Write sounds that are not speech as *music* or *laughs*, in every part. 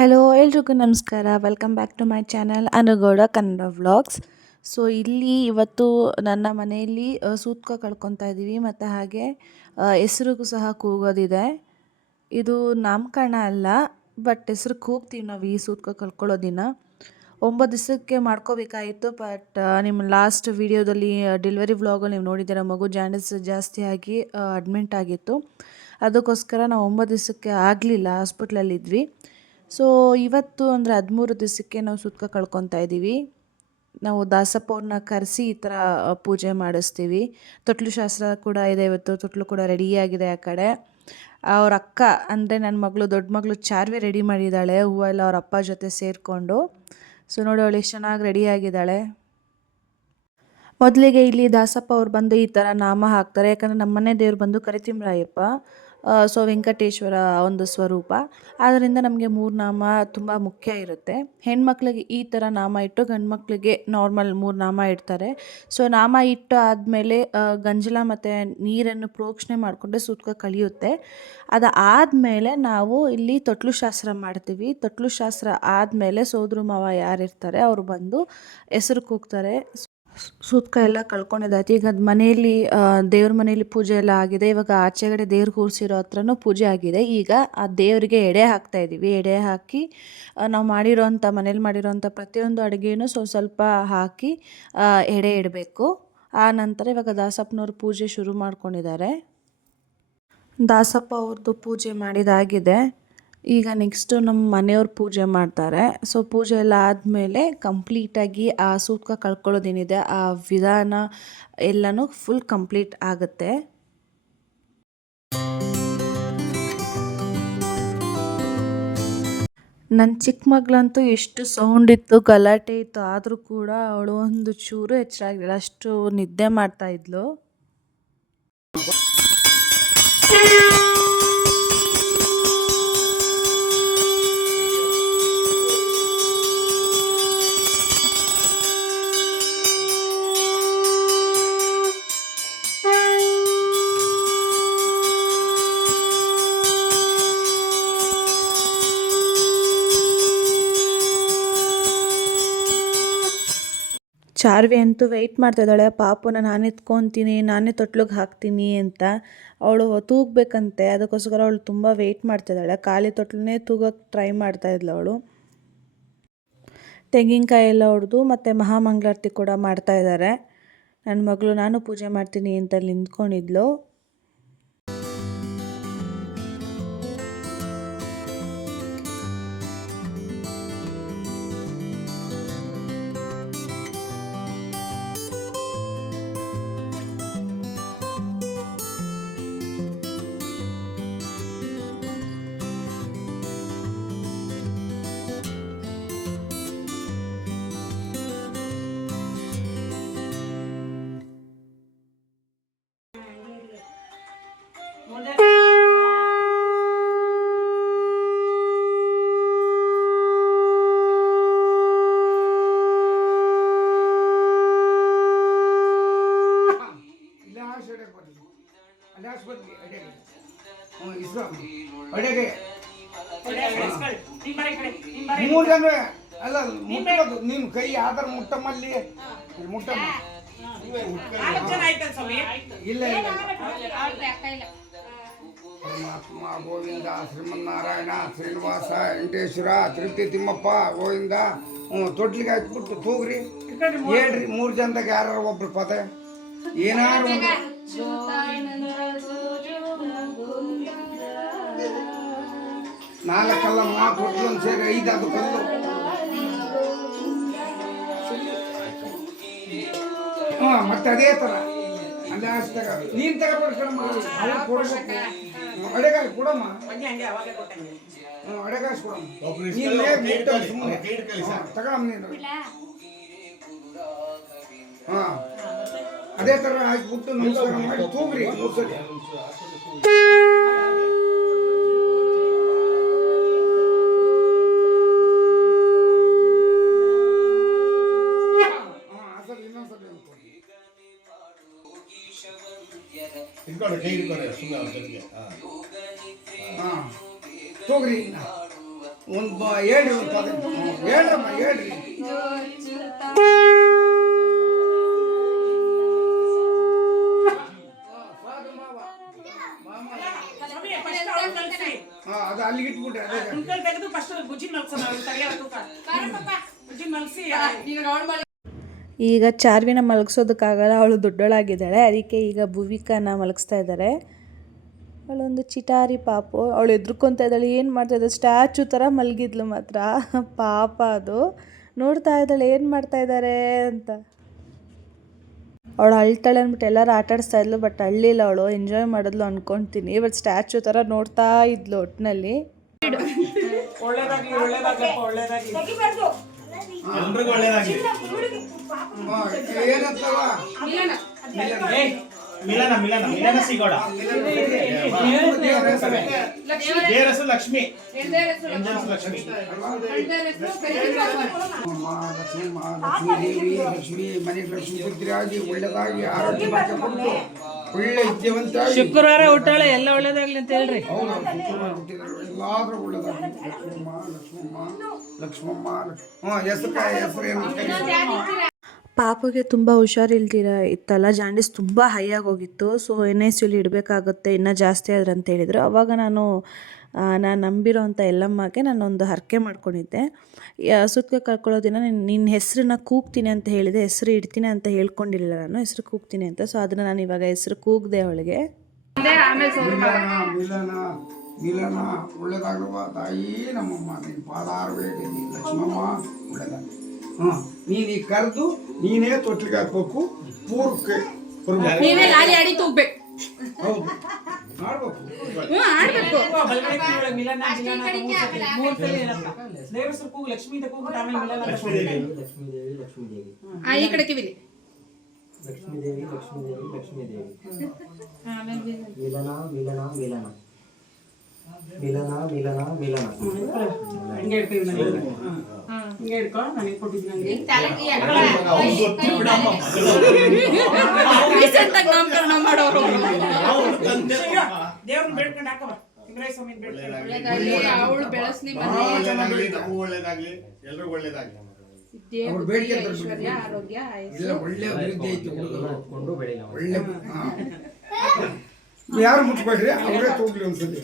Hello ಎಲ್ರಿಗೂ ನಮಸ್ಕಾರ. Welcome back to my channel Anu Gowda Kannada vlogs so ಇಲ್ಲಿ ಇವತ್ತು ನನ್ನ ಮನೆಯಲ್ಲಿ ಸೂತ್ಕ ಕಳ್ಕೊತಾ ಇದ್ದೀವಿ ಮತ್ತು ಹಾಗೆ ಹೆಸ್ರಿಗೂ ಸಹ ಕೂಗೋದಿದೆ. ಇದು ನಾಮಕರಣ ಅಲ್ಲ ಬಟ್ ಹೆಸ್ರು ಕೂಗ್ತೀವಿ ನಾವು ಈ ಸೂತ್ಕ ಕಳ್ಕೊಳ್ಳೋ ದಿನ ಒಂಬತ್ತು ದಿವಸಕ್ಕೆ ಮಾಡ್ಕೋಬೇಕಾಗಿತ್ತು ಬಟ್ ನಿಮ್ಮ ಲಾಸ್ಟ್ ವಿಡಿಯೋದಲ್ಲಿ ಡೆಲಿವರಿ ವ್ಲಾಗಲ್ಲಿ ನೀವು ನೋಡಿದ್ದೀರ, ಮಗು ಜಾಂಡಿಸ್ ಜಾಸ್ತಿಯಾಗಿ ಅಡ್ಮಿಂಟ್ ಆಗಿತ್ತು. ಅದಕ್ಕೋಸ್ಕರ ನಾವು ಒಂಬತ್ತು ದಿವಸಕ್ಕೆ ಆಗಲಿಲ್ಲ ಹಾಸ್ಪಿಟ್ಲಲ್ಲಿದ್ವಿ ಸೊ ಇವತ್ತು ಅಂದರೆ ಹದಿಮೂರು ದಿವಸಕ್ಕೆ ನಾವು ಸುತ್ಕ ಕಳ್ಕೊತಾ ಇದ್ದೀವಿ. ನಾವು ದಾಸಪ್ಪ ಅವ್ರನ್ನ ಕರೆಸಿ ಈ ಥರ ಪೂಜೆ ಮಾಡಿಸ್ತೀವಿ. ತೊಟ್ಲು ಶಾಸ್ತ್ರ ಕೂಡ ಇದೆ ಇವತ್ತು. ತೊಟ್ಲು ಕೂಡ ರೆಡಿಯಾಗಿದೆ ಆ ಕಡೆ. ಅವ್ರ ಅಕ್ಕ ಅಂದರೆ ನನ್ನ ಮಗಳು, ದೊಡ್ಡ ಮಗಳು ಚಾರ್ವೆ ರೆಡಿ ಮಾಡಿದ್ದಾಳೆ. ಹೂವೆಲ್ಲ ಅವ್ರ ಅಪ್ಪ ಜೊತೆ ಸೇರಿಕೊಂಡು. ಸೊ ನೋಡಿ ಅವಳು ಎಷ್ಟು ಚೆನ್ನಾಗಿ ರೆಡಿಯಾಗಿದ್ದಾಳೆ ಮೊದಲಿಗೆ ಇಲ್ಲಿ ದಾಸಪ್ಪ ಅವ್ರು ಬಂದು ಈ ಥರ ನಾಮ ಹಾಕ್ತಾರೆ. ಯಾಕಂದರೆ ನಮ್ಮನೆ ದೇವ್ರು ಬಂದು ಕರಿತಿಮ್ರಾಯಪ್ಪ. ಸೊ ವೆಂಕಟೇಶ್ವರ ಒಂದು ಸ್ವರೂಪ. ಆದ್ದರಿಂದ ನಮಗೆ ಮೂರು ನಾಮ ತುಂಬ ಮುಖ್ಯ ಇರುತ್ತೆ. ಹೆಣ್ಮಕ್ಳಿಗೆ ಈ ಥರ ನಾಮ ಇಟ್ಟು ಗಂಡು ಮಕ್ಕಳಿಗೆ ನಾರ್ಮಲ್ ಮೂರು ನಾಮ ಇಡ್ತಾರೆ. ಸೊ ನಾಮ ಇಟ್ಟು ಆದಮೇಲೆ ಗಂಜಲ ಮತ್ತು ನೀರನ್ನು ಪ್ರೋಕ್ಷಣೆ ಮಾಡಿಕೊಂಡು ಸೂತ್ಕ ಕಳಿಯುತ್ತೆ ಅದು ಆದಮೇಲೆ ನಾವು ಇಲ್ಲಿ ತೊಟ್ಲು ಶಾಸ್ತ್ರ ಮಾಡ್ತೀವಿ. ತೊಟ್ಲು ಶಾಸ್ತ್ರ ಆದಮೇಲೆ ಸೋದ್ರ ಮಾವ ಯಾರಿರ್ತಾರೆ, ಅವರು ಬಂದು ಹೆಸರು ಕೂಗ್ತಾರೆ. ಸೂತ್ಕ ಎಲ್ಲ ಕಳ್ಕೊಂಡಿದ್ದಾಯ್ತು. ಈಗ ಅದು ಮನೆಯಲ್ಲಿ ದೇವ್ರ ಮನೆಯಲ್ಲಿ ಪೂಜೆ ಎಲ್ಲ ಆಗಿದೆ. ಇವಾಗ ಆಚೆಗಡೆ ದೇವ್ರು ಕೂರಿಸಿರೋ ಹತ್ರನೂ ಪೂಜೆ ಆಗಿದೆ. ಈಗ ಆ ದೇವರಿಗೆ ಎಡೆ ಹಾಕ್ತಾ ಇದ್ದೀವಿ. ಎಡೆ ಹಾಕಿ ನಾವು ಮಾಡಿರೋಂಥ, ಮನೇಲಿ ಮಾಡಿರೋಂಥ ಪ್ರತಿಯೊಂದು ಅಡುಗೆಯೂ ಸ್ವಲ್ಪ ಸ್ವಲ್ಪ ಹಾಕಿ ಎಡೆ ಇಡಬೇಕು. ಆ ನಂತರ ಇವಾಗ ದಾಸಪ್ಪನವ್ರು ಪೂಜೆ ಶುರು ಮಾಡ್ಕೊಂಡಿದ್ದಾರೆ. ದಾಸಪ್ಪ ಅವ್ರದ್ದು ಪೂಜೆ ಮಾಡಿದಾಗಿದೆ. ಈಗ ನೆಕ್ಸ್ಟು ನಮ್ಮ ಮನೆಯವ್ರು ಪೂಜೆ ಮಾಡ್ತಾರೆ. ಸೊ ಪೂಜೆ ಎಲ್ಲ ಆದಮೇಲೆ ಕಂಪ್ಲೀಟಾಗಿ ಆ ಸೂತ್ಕ ಕಳ್ಕೊಳ್ಳೋದೇನಿದೆ, ಆ ವಿಧಾನ ಎಲ್ಲನೂ ಫುಲ್ ಕಂಪ್ಲೀಟ್ ಆಗುತ್ತೆ. ನನ್ನ ಚಿಕ್ಕ ಮಗಳಂತೂ ಎಷ್ಟು ಸೌಂಡ್ ಇತ್ತು, ಗಲಾಟೆ ಇತ್ತು, ಆದರೂ ಕೂಡ ಅವಳು ಒಂದು ಚೂರು ಹೆಚ್ಚಾಗಿಲ್ಲ ಅಷ್ಟು ನಿದ್ದೆ ಮಾಡ್ತಾ ಚಾರ್ವಿ ಅಂತೂ ವೆಯ್ಟ್ ಮಾಡ್ತಾ ಇದ್ದಾಳೆ. ಪಾಪುನ ನಾನು ಎತ್ಕೊತೀನಿ, ನಾನೇ ತೊಟ್ಲಿಗೆ ಹಾಕ್ತೀನಿ ಅಂತ ಅವಳು ತೂಗಬೇಕಂತೆ. ಅದಕ್ಕೋಸ್ಕರ ಅವಳು ತುಂಬ ವೆಯ್ಟ್ ಮಾಡ್ತಾ ಇದ್ದಾಳೆ. ಖಾಲಿ ತೊಟ್ಲನ್ನೇ ತೂಗಕ್ಕೆ ಟ್ರೈ ಮಾಡ್ತಾ ಇದ್ಲು ಅವಳು. ತೆಂಗಿನಕಾಯಿ ಎಲ್ಲ ಹೊಡೆದು ಮತ್ತು ಮಹಾಮಂಗಳಾರತಿ ಕೂಡ ಮಾಡ್ತಾ ಇದ್ದಾರೆ ನನ್ನ ಮಗಳು, ನಾನು ಪೂಜೆ ಮಾಡ್ತೀನಿ ಅಂತ ನಿಂತ್ಕೊಂಡಿದ್ಲು. ಇಸ್ಲಾಂ ಅಡೆಗೆ ಮೂರು ಜನ ಅಲ್ಲ ಮುಟ್ಟದು ನಿಮ್ಮ ಕೈ ಆಧಾರ ಮುಟ್ಟಮ್ಮಲ್ಲಿ? ಇಲ್ಲಿ ಮುಟ್ಟಮ್ಮ. ಇಲ್ಲ ಇಲ್ಲ. ಪರಮಾತ್ಮ ಗೋವಿಂದ ಶ್ರೀಮನ್ನಾರಾಯಣ ಶ್ರೀನಿವಾಸ ವೆಂಕಟೇಶ್ವರ ತಿರುಪತಿ ತಿಮ್ಮಪ್ಪ ಗೋವಿಂದ ಹ್ಞೂ ತೊಟ್ಲಿಗೆ ಹಾಕ್ಬಿಟ್ಟು ತೂಗ್ರಿ. ಹೇಳ್ರಿ ಮೂರು ಜನದಾಗ ಯಾರು ಒಬ್ರು ಪದ? ಏನಾರು ಒಂದು ನಾಲ್ಕಲ್ಲ ಮಾತು ಒಂದು ಸೇರಿ ಐದಾದ ಅದು ಕಲ್ಲು. ಹಾ ಮತ್ತೆ ಅದೇ ತರ. ಅಲ್ಲೇ ಆಸೆ ತಗ. ನೀನು ಕೊಡ್ಬೇಕು. ಅಡೆಗಾಲ ಕೊಡಮ್ಮ. ಹ್ಞೂ ಅಡೆಗಾಸ ಕೊಡಮ್ಮ. ನೀನು ಸುಮ್ಮನೆ ತಗೊಳಮ್ಮ ನೀನು. ಹಾಂ. ಅದೇ ಥರ ಹಾಕ್ಬಿಟ್ಟು ನಮಸ್ಕಾರ ಮಾಡಿ ತೂಗ್ರಿ. ತೋಗ್ರಿ ಒಂದು ಹೇಳ್ರಿ ಒಂದು ಪದ ಹ್ಞೂ, ಹೇಳ್ರಮ್ಮ ಹೇಳ್ರಿ. ಹಾಂ ಅದು ಅಲ್ಲಿಗೆ ಇಟ್ಬಿಟ್ರೆ ಅದೇ ಕುಂಕಲ್ ತೆಗೆದು ಫಸ್ಟ್ ಗುಜ್ಜಿ ಮಲ್ಸೋಣ ತಡೆಯಲ್ಲ ತೂಕ. ಗುಜ್ಜಿ ಮಲ್ಸಿ ಈಗ ಚಾರ್ವಿನ ಮಲಗಿಸೋದಕ್ಕಾಗಲ್ಲ ಅವಳು ದೊಡ್ಡೋಳಾಗಿದ್ದಾಳೆ ಅದಕ್ಕೆ ಈಗ ಭುವಿಕನ ಮಲಗಿಸ್ತಾ ಇದ್ದಾರೆ. ಅವಳೊಂದು ಚಿಟಾರಿ ಪಾಪು. ಅವಳು ಎದ್ರುಕೊತ ಇದ್ದಾಳೆ. ಏನು ಮಾಡ್ತಾ ಇದ್ದಾಳೆ? ಸ್ಟ್ಯಾಚು ಥರ ಮಲಗಿದ್ಲು ಮಾತ್ರ. *laughs* ಪಾಪ ಅದು. ನೋಡ್ತಾ ಇದ್ದಾಳೆ. ಏನು ಮಾಡ್ತಾ ಇದ್ದಾರೆ ಅಂತ. ಅವಳು ಅಳ್ತಾಳೆ ಅಂದ್ಬಿಟ್ಟು ಎಲ್ಲರೂ ಆಟ ಆಡಿಸ್ತಾ ಇದ್ಲು ಬಟ್ ಅಳ್ಳಿಲ್ಲ ಅವಳು. ಎಂಜಾಯ್ ಮಾಡಿದ್ಲು ಅನ್ಕೊಂತೀನಿ. ಬಟ್ ಸ್ಟ್ಯಾಚು ಥರ ನೋಡ್ತಾ ಇದ್ಲು ಒಟ್ಟಿನಲ್ಲಿ ಮಿಲನ ಮಿಲನ ಮಿಲನ ಸಿಗೋಡ ಹೆಸರು ಲಕ್ಷ್ಮಿ. ಲಕ್ಷ್ಮಿ ಮಹಾಲಕ್ಷ್ಮಿ ಮಹಾಲಕ್ಷ್ಮಿ ದೇವಿ ಲಕ್ಷ್ಮಿ. ಮನೆ ಲಕ್ಷ್ಮಿ ಬುದ್ಧಿರಾಗಿ ಒಳ್ಳೆದಾಗಿ ಆರೋಗ್ಯ ಭಾಗ್ಯ ಕೊಟ್ಟು ಒಳ್ಳೆ ಶುಕ್ರವಾರ ಹುಟ್ಟಾಳೆ ಎಲ್ಲ ಒಳ್ಳೇದಾಗ್ಲಿ ಅಂತ ಹೇಳ್ರಿ. ಹೌದು ಶುಕ್ರವಾರ ಹುಟ್ಟಿದ್ರು ಎಲ್ಲಾದ್ರೂ ಒಳ್ಳೆದಾಗಿ ಲಕ್ಷ್ಮಮ್ಮ ಲಕ್ಷ್ಮಮ್ಮ ಲಕ್ಷ್ಮಮ್ಮ ಹ್ಞೂ ಹೆಸರು ಹೆಸರು ಏನು. ಪಾಪಗೆ ತುಂಬ ಹುಷಾರಿಲ್ದಿರ ಇತ್ತಲ್ಲ ಜಾಂಡಿಸ್ ತುಂಬ ಹೈ ಆಗೋಗಿತ್ತು so N I C U ಇಡಬೇಕಾಗುತ್ತೆ ಇನ್ನೂ ಜಾಸ್ತಿ ಆದ್ರೆ ಅಂತ ಹೇಳಿದರು. ಅವಾಗ ನಾನು ನಾನು ನಂಬಿರೋ ಅಂಥ ಎಲ್ಲಮ್ಮಗೆ ನಾನೊಂದು ಹರಕೆ ಮಾಡ್ಕೊಂಡಿದ್ದೆ. ಸುತ್ತ ಕರ್ಕೊಳ್ಳೋ ದಿನ ನಿನ್ನ ನಿನ್ನ ಹೆಸರನ್ನ ಕೂಗ್ತೀನಿ ಅಂತ ಹೇಳಿದೆ ಹೆಸರು ಇಡ್ತೀನಿ ಅಂತ ಹೇಳ್ಕೊಂಡಿಲ್ಲ ನಾನು ಹೆಸರು ಕೂಗ್ತೀನಿ ಅಂತ. ಸೊ ಅದನ್ನು ನಾನು ಇವಾಗ ಹೆಸರು ಕೂಗ್ದೆ ಅವಳಿಗೆ. ಒಳ್ಳೆದಾಗುವ ತಾಯಿ ನಮ್ಮಮ್ಮ ನಿನ್ನ ಪಾದ ಲಕ್ಷ್ಮಮ್ಮ ಒಳ್ಳೆದಾಗಿ ನೀನು ಈಗ ಕರೆದು ನೀನೇ ತೊಟ್ಲಿಗೆ ಹಾಕ್ಬೇಕು ಪೂರ್ವಕ್ಕೆ ಬರ್ಬೇಕು ನೀವೇ ಲಾರಿ ಆಡಿ ತೂಗ್ಬೇಕು ಹೌದು. ಮಾಡ್ಬೇಕು. ಹ್ಞೂ ಆಡ್ಬೇಕು. ಲಕ್ಷ್ಮಿ ಅಂತ ಕೂಗ್ಬಿಟ್ಟು ಆಮೇಲೆ ಮಿಲನ ಅಂತ ಲಕ್ಷ್ಮೀ ದೇವಿ. ಲಕ್ಷ್ಮೀ ದೇವಿ. ಆ ಈ ಕಡೆ ಕಿವಿಲಿ. ಲಕ್ಷ್ಮೀ ದೇವಿ ಲಕ್ಷ್ಮೀ ದೇವಿ ಲಕ್ಷ್ಮೀ ದೇವಿ. ಮಿಲನ ಮಿಲನ ಮಿಲನ. ಮಿಲನ ಮಿಲನ ಮಿಲನ. ಹಂಗೆ ಇಡ್ತೀವಿ ನನಗೆ ಹಿಂಗೆ ಇಡ್ಕೊ ನನಗೆ ಕೊಟ್ಟಿದ್ದು ನನಗೆ ರೀಸೆಂಟ್ ಆಗಿ ನಾಮಕರಣ ಮಾಡೋರು ದೇವ್ರನ್ನ ಬೇಡ್ಕೊಂಡು ಹಾಕವ ಅವಳು ಬೆಳೆಸ್ಲಿ ಒಳ್ಳೇದಾಗ್ಲಿ ಎಲ್ರಿಗೂ ಒಳ್ಳೇದಾಗ್ಲಿ. ಆರೋಗ್ಯ ಅಭಿವೃದ್ಧಿ ಐತಿ ಒಳ್ಳೆ ಯಾರು ಮುಟ್ಬೇಡ್ರಿ ಅವರೇ ತೋಗ್ಲಿ ಒಂದ್ಸಲಿ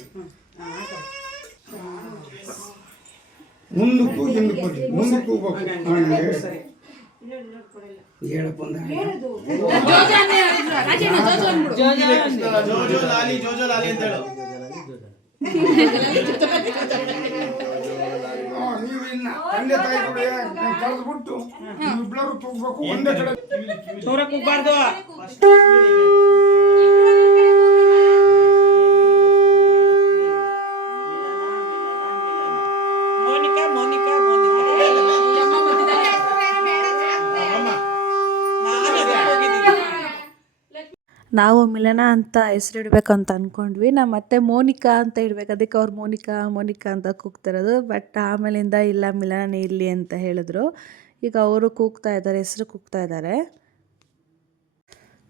ಮುಂದಕ್ಕೂ ಹಿಂದಕ್ಕೂ ಮುಂದಕ್ಕೂ ಹೋಗ್ಬೇಕು ಹೇಳಪ್ಪ ನೀವು ಇನ್ನ ತಂದೆ ತಾಯಿಗಳು ಕಳೆದ್ಬಿಟ್ಟು ನೀವಿಬ್ಬರು ತುಂಬಬೇಕು ಒಂದೇ ಕಡೆ. ನಾವು ಮಿಲನ ಅಂತ ಹೆಸರು ಅಂತ ಅಂದ್ಕೊಂಡ್ವಿ ನಮ್ಮ ಮತ್ತೆ ಮೋನಿಕಾ ಅಂತ ಇಡ್ಬೇಕು. ಅದಕ್ಕೆ ಅವ್ರು ಮೋನಿಕಾ ಮೋನಿಕಾ ಅಂತ ಕೂಗ್ತಿರೋದು ಬಟ್ ಆಮೇಲಿಂದ ಇಲ್ಲ ಮಿಲನೇ ಇರಲಿ ಅಂತ ಹೇಳಿದ್ರು. ಈಗ ಅವರು ಕೂಗ್ತಾ ಇದ್ದಾರೆ, ಹೆಸರು ಕೂಗ್ತಾ ಇದ್ದಾರೆ.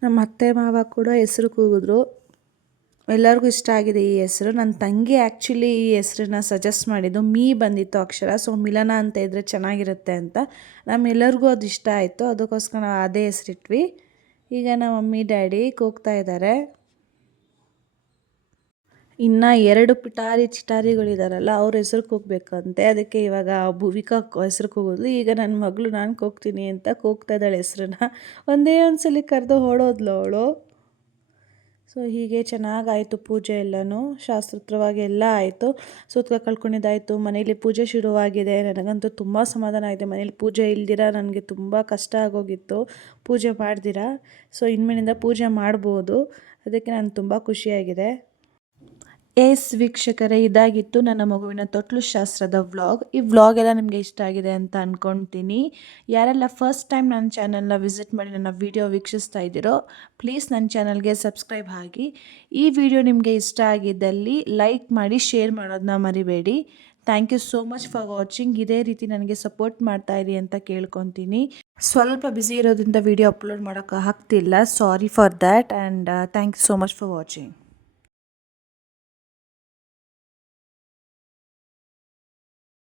ನಮ್ಮ ಅತ್ತೆ ಮಾವ ಕೂಡ ಹೆಸರು ಕೂಗಿದ್ರು. ಎಲ್ಲರಿಗೂ ಇಷ್ಟ ಆಗಿದೆ ಈ ಹೆಸರು. ನನ್ನ ತಂಗಿ ಆ್ಯಕ್ಚುಲಿ ಈ ಹೆಸರನ್ನ ಸಜೆಸ್ಟ್ ಮಾಡಿದ್ದು ಮೀ ಬಂದಿತ್ತು ಅಕ್ಷರ. ಸೊ ಮಿಲನ ಅಂತ ಇದ್ದರೆ ಚೆನ್ನಾಗಿರುತ್ತೆ ಅಂತ. ನಮ್ಮೆಲ್ಲರಿಗೂ ಅದು ಇಷ್ಟ ಆಯಿತು. ಅದಕ್ಕೋಸ್ಕರ ನಾವು ಅದೇ ಹೆಸರಿಟ್ವಿ. ಈಗ ನಮ್ಮ ಮಮ್ಮಿ, ಡ್ಯಾಡಿ ಕೂಗ್ತಾ ಇದ್ದಾರೆ ಇನ್ನು ಎರಡು ಪಿಟಾರಿ ಚಿಟಾರಿಗಳಿದಾರಲ್ಲ, ಅವ್ರ ಹೆಸರು ಕೂಗಬೇಕಂತೆ. ಅದಕ್ಕೆ ಇವಾಗ ಭುವಿಕಾ ಹೆಸರು ಕೂಗೋದು. ಈಗ ನನ್ನ ಮಗಳು, ನಾನು ಕೂಗ್ತೀನಿ ಅಂತ ಕೂಗ್ತಾ ಇದ್ದಾಳೆ ಹೆಸ್ರನ್ನ. ಒಂದೇ ಒಂದು ಸಲ ಕರೆದು ಹೊಡೋದ್ಲು ಅವಳು. ಸೊ ಹೀಗೆ ಚೆನ್ನಾಗಾಯಿತು ಪೂಜೆ ಎಲ್ಲನೂ. ಶಾಸ್ತ್ರೋತ್ರವಾಗಿ ಎಲ್ಲ ಆಯಿತು. ಸೂತ್ಕ ಕಳ್ಕೊಂಡಿದ್ದಾಯಿತು. ಮನೇಲಿ ಪೂಜೆ ಶುರುವಾಗಿದೆ. ನನಗಂತೂ ತುಂಬ ಸಮಾಧಾನ ಆಗಿದೆ ಮನೇಲಿ ಪೂಜೆ ಇಲ್ದಿರ ನನಗೆ ತುಂಬ ಕಷ್ಟ ಆಗೋಗಿತ್ತು. ಪೂಜೆ ಮಾಡ್ದಿರ? ಸೊ ಇನ್ಮೇಲಿಂದ ಪೂಜೆ ಮಾಡ್ಬೋದು. ಅದಕ್ಕೆ ನಾನು ತುಂಬ ಖುಷಿಯಾಗಿದೆ. ಎಸ್ ವೀಕ್ಷಕರೇ, ಇದಾಗಿತ್ತು ನನ್ನ ಮಗುವಿನ ತೊಟ್ಲು ಶಾಸ್ತ್ರದ ವ್ಲಾಗ್. ಈ ವ್ಲಾಗ್ ಎಲ್ಲ ನಿಮಗೆ ಇಷ್ಟ ಆಗಿದೆ ಅಂತ ಅಂದ್ಕೊತೀನಿ ಯಾರೆಲ್ಲ ಫಸ್ಟ್ ಟೈಮ್ ನನ್ನ ಚಾನಲ್ನ ವಿಸಿಟ್ ಮಾಡಿ ನನ್ನ ವಿಡಿಯೋ ವೀಕ್ಷಿಸ್ತಾ ಇದ್ದೀರೋ ಪ್ಲೀಸ್ ನನ್ನ ಚಾನಲ್ಗೆ ಸಬ್ಸ್ಕ್ರೈಬ್ ಆಗಿ. ಈ ವಿಡಿಯೋ ನಿಮಗೆ ಇಷ್ಟ ಆಗಿದ್ದಲ್ಲಿ ಲೈಕ್ ಮಾಡಿ ಶೇರ್ ಮಾಡೋದನ್ನ ಮರಿಬೇಡಿ. Thank you so much for watching ಇದೇ ರೀತಿ ನನಗೆ ಸಪೋರ್ಟ್ ಮಾಡ್ತಾ ಇರಿ ಅಂತ ಕೇಳ್ಕೊತೀನಿ. ಸ್ವಲ್ಪ ಬ್ಯುಸಿ ಇರೋದ್ರಿಂದ ವಿಡಿಯೋ ಅಪ್ಲೋಡ್ ಮಾಡೋಕ್ಕೆ ಆಗ್ತಿಲ್ಲ. Sorry for that and thank you so much for watching